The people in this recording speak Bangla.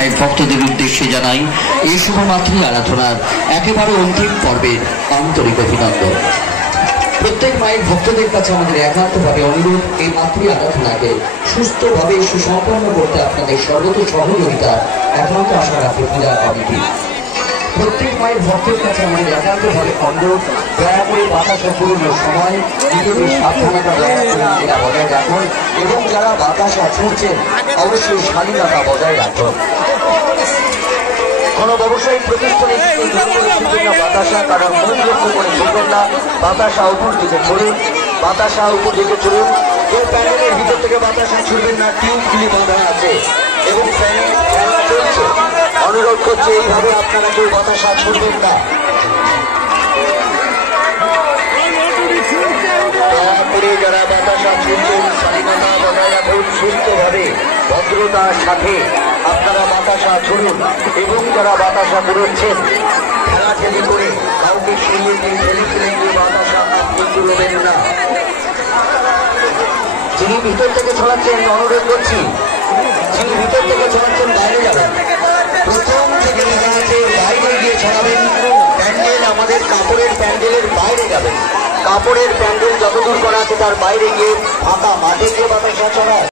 মায়ের ভক্তদের উদ্দেশ্যে জানাই এই শুভ মাতৃ আরাধনার একেবারে অন্তিম পর্বের আন্তরিক অভিনন্দন। প্রত্যেক মায়ের ভক্তদের কাছে আমাদের একান্তভাবে অনুরোধ, এই মাতৃ আরাধনাকে সুস্থভাবে সুসম্পন্ন করতে আপনাদের সর্বত সহযোগিতা একান্ত আশা রাখে পূজা কমিটি। প্রত্যেক মায়ের ভক্তের কাছে আমাদের একান্তভাবে অনুরোধ, দয়া করে বাতাসা পূর্ণ সময় নিজেদের সাবধানতা দয়া করে নিজেরা বজায় রাখুন এবং যারা বাতাসা ছুঁড়ছেন অবশ্যই স্বাধীনতা বজায় রাখুন। কোন ব্যবসায়িক প্রতিষ্ঠানে বাতাসা কারণ মুখ লক্ষ্য করে ছুটবেন না, বাতাসা উপর দিকে ছড়ুন, বাতাসা উপর দিকে ছড়ুন। কেউ প্যানেলের ভিতর থেকে বাতাসা ছুটবেন না, টিউবগুলি বাঁধা আছে এবং প্যানেল খেলা চলছে। অনুরোধ করছে এইভাবে আপনারা কেউ বাতাসা ছুটবেন না। দয়া করে যারা বাতাসা ছুটছেন স্বাধীনতা বজায় রাখুন, সুস্থভাবে ভদ্রতার সাথে আপনারা বাতাসা ছুড়ুন এবং যারা বাতাসা বেরোচ্ছেন খেলাখেলি করে কাউকে সরিয়ে দিয়ে ঠেলে গিয়ে বাতাসা আপনি তুলবেন না। যিনি ভিতর থেকে ছড়াচ্ছেন অনুরোধ করছি, যিনি ভিতর থেকে ছড়াচ্ছেন বাইরে যাবেন, প্রথম থেকে বাইরে গিয়ে ছড়াবেন। প্যান্ডেল আমাদের কাপড়ের প্যান্ডেলের বাইরে যাবেন, কাপড়ের প্যান্ডেল যতদূর করা আছে তার বাইরে গিয়ে ফাঁকা মাঠে গিয়ে বাতাসা ছড়ায়।